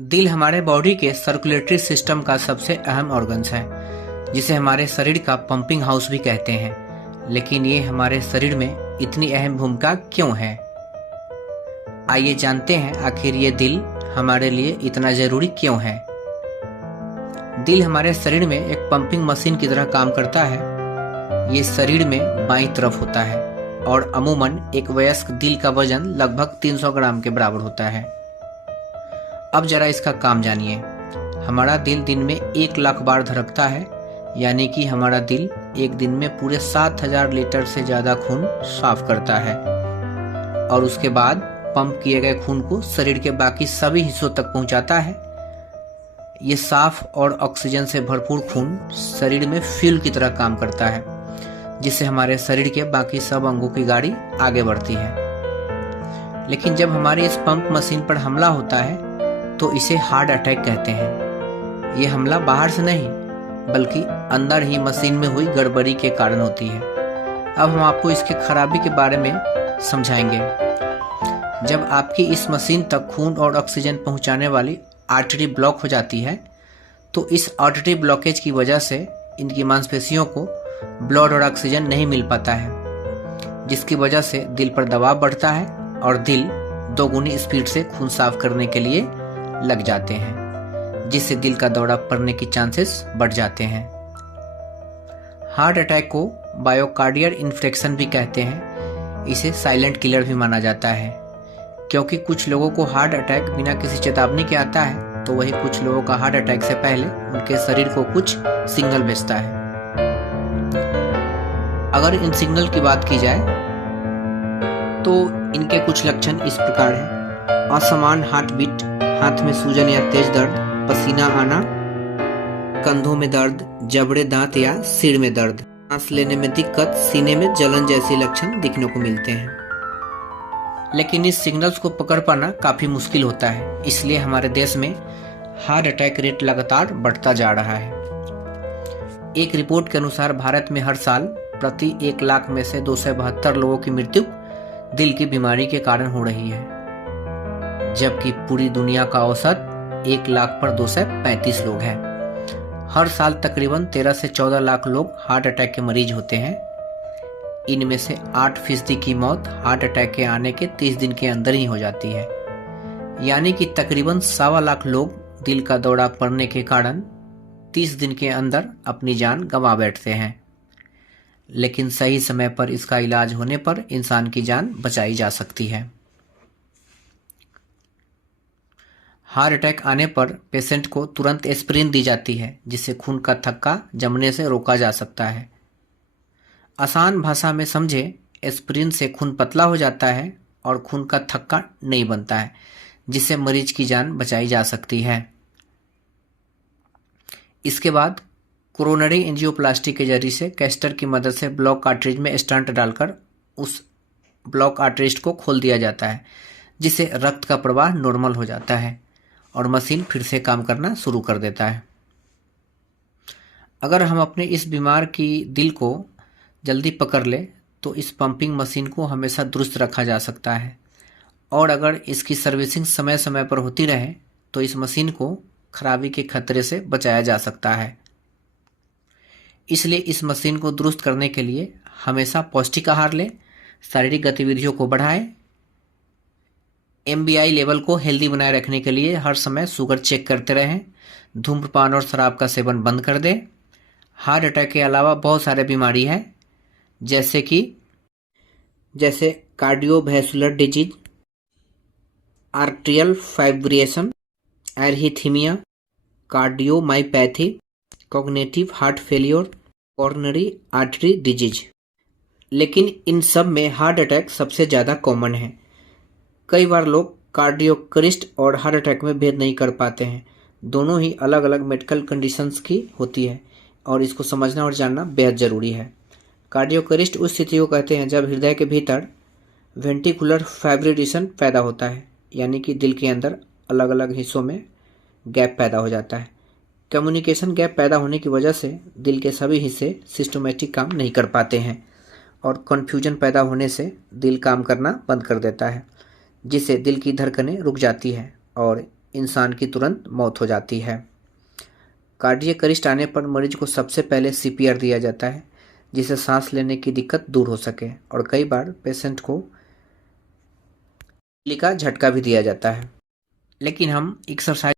दिल हमारे बॉडी के सर्कुलेटरी सिस्टम का सबसे अहम ऑर्गन्स है, जिसे हमारे शरीर का पंपिंग हाउस भी कहते हैं। लेकिन ये हमारे शरीर में इतनी अहम भूमिका क्यों है? आइए जानते हैं आखिर ये दिल हमारे लिए इतना जरूरी क्यों है। दिल हमारे शरीर में एक पंपिंग मशीन की तरह काम करता है। ये शरीर में बाईं तरफ होता है और अमूमन एक वयस्क दिल का वजन लगभग 300 ग्राम के बराबर होता है। अब जरा इसका काम जानिए। हमारा दिल दिन में 1 लाख बार धड़कता है, यानी कि हमारा दिल एक दिन में पूरे 7000 लीटर से ज़्यादा खून साफ करता है और उसके बाद पंप किए गए खून को शरीर के बाकी सभी हिस्सों तक पहुंचाता है। ये साफ और ऑक्सीजन से भरपूर खून शरीर में फ्यूल की तरह काम करता है, जिससे हमारे शरीर के बाकी सब अंगों की गाड़ी आगे बढ़ती है। लेकिन जब हमारी इस पंप मशीन पर हमला होता है तो इसे हार्ट अटैक कहते हैं। ये हमला बाहर से नहीं बल्कि अंदर ही मशीन में हुई गड़बड़ी के कारण होती है। अब हम आपको इसके खराबी के बारे में समझाएंगे। जब आपकी इस मशीन तक खून और ऑक्सीजन पहुंचाने वाली आर्टरी ब्लॉक हो जाती है तो इस आर्टरी ब्लॉकेज की वजह से इनकी मांसपेशियों को ब्लड और ऑक्सीजन नहीं मिल पाता है, जिसकी वजह से दिल पर दबाव बढ़ता है और दिल 2 गुनी स्पीड से खून साफ करने के लिए लग जाते हैं, जिससे दिल का दौरा पड़ने की चांसेस बढ़ जाते हैं। हार्ट अटैक को बायोकार्डियल इन्फेक्शन भी कहते हैं। इसे साइलेंट किलर भी माना जाता है, क्योंकि कुछ लोगों को हार्ट अटैक बिना किसी चेतावनी के आता है, तो वही कुछ लोगों का हार्ट अटैक से पहले उनके शरीर को कुछ सिग्नल भेजता है। अगर इन सिग्नल की बात की जाए तो इनके कुछ लक्षण इस प्रकार हैं: असमान हार्ट बीट, हाथ में सूजन या तेज दर्द, पसीना आना, कंधों में दर्द, जबड़े, दांत या सिर में दर्द, सांस लेने में दिक्कत, सीने में जलन जैसे लक्षण दिखने को मिलते हैं। लेकिन इस सिग्नल्स को पकड़ पाना काफी मुश्किल होता है, इसलिए हमारे देश में हार्ट अटैक रेट लगातार बढ़ता जा रहा है। एक रिपोर्ट के अनुसार भारत में हर साल प्रति 1 लाख में से 272 लोगों की मृत्यु दिल की बीमारी के कारण हो रही है, जबकि पूरी दुनिया का औसत 1 लाख पर 235 लोग हैं। हर साल तकरीबन 13 से 14 लाख लोग हार्ट अटैक के मरीज होते हैं। इनमें से 8% की मौत हार्ट अटैक के आने के 30 दिन के अंदर ही हो जाती है, यानी कि तकरीबन 1.25 लाख लोग दिल का दौरा पड़ने के कारण 30 दिन के अंदर अपनी जान गंवा बैठते हैं। लेकिन सही समय पर इसका इलाज होने पर इंसान की जान बचाई जा सकती है। हार्ट अटैक आने पर पेशेंट को तुरंत एस्पिरिन दी जाती है, जिससे खून का थक्का जमने से रोका जा सकता है। आसान भाषा में समझे, एस्पिरिन से खून पतला हो जाता है और खून का थक्का नहीं बनता है, जिससे मरीज की जान बचाई जा सकती है। इसके बाद कोरोनरी एंजियोप्लास्टी के जरिए से कैस्टर की मदद से ब्लॉक आर्टरीज में स्टंट डालकर उस ब्लॉक आर्टरीज को खोल दिया जाता है, जिससे रक्त का प्रवाह नॉर्मल हो जाता है और मशीन फिर से काम करना शुरू कर देता है। अगर हम अपने इस बीमार की दिल को जल्दी पकड़ ले तो इस पंपिंग मशीन को हमेशा दुरुस्त रखा जा सकता है, और अगर इसकी सर्विसिंग समय समय पर होती रहे तो इस मशीन को खराबी के खतरे से बचाया जा सकता है। इसलिए इस मशीन को दुरुस्त करने के लिए हमेशा पौष्टिक आहार लें, शारीरिक गतिविधियों को बढ़ाएं, MBI लेवल को हेल्दी बनाए रखने के लिए हर समय शुगर चेक करते रहें, धूम्रपान और शराब का सेवन बंद कर दें। हार्ट अटैक के अलावा बहुत सारे बीमारी हैं, जैसे cardiovascular disease, atrial fibrillation, arrhythmia, cardiomyopathy, cognitive heart failure, coronary artery disease. लेकिन इन सब में हार्ट अटैक सबसे ज़्यादा कॉमन है। कई बार लोग कार्डियोक्रिस्ट और हार्ट अटैक में भेद नहीं कर पाते हैं। दोनों ही अलग अलग मेडिकल कंडीशंस की होती है और इसको समझना और जानना बेहद ज़रूरी है। कार्डियोक्रिस्ट उस स्थिति को कहते हैं जब हृदय के भीतर वेंट्रिकुलर फाइब्रिलेशन पैदा होता है, यानी कि दिल के अंदर अलग अलग हिस्सों में गैप पैदा हो जाता है। कम्युनिकेशन गैप पैदा होने की वजह से दिल के सभी हिस्से सिस्टमेटिक काम नहीं कर पाते हैं और कन्फ्यूजन पैदा होने से दिल काम करना बंद कर देता है, जिससे दिल की धड़कनें रुक जाती है और इंसान की तुरंत मौत हो जाती है। कार्डियक अरेस्ट आने पर मरीज को सबसे पहले सीपीआर दिया जाता है, जिससे सांस लेने की दिक्कत दूर हो सके, और कई बार पेशेंट को बिजली का झटका भी दिया जाता है। लेकिन हम एक्सरसाइज